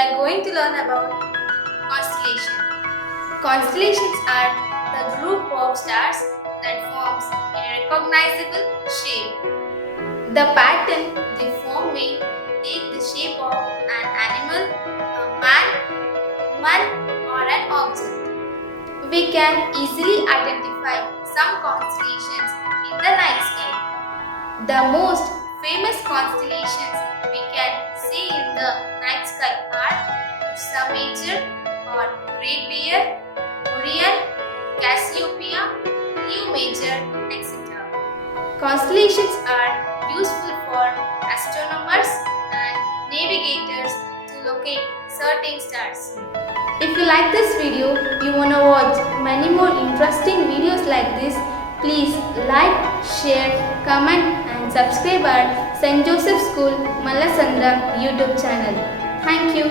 are going to learn about constellation. Constellations are the group of stars that forms in a recognizable shape. The pattern they form may take the shape of an animal, a man, woman, or an object. We can easily identify some constellations in the night sky. The most famous constellations we can see in the night sky are Ursa Major or Great Bear, Orion, Cassiopeia, Leo Major, etc. Constellations are useful for astronomers and navigators to locate certain stars. If you like this video, you want to watch many more interesting videos like this, please like, share, comment and subscribe our St. Joseph's School Mallasandra YouTube channel. Thank you.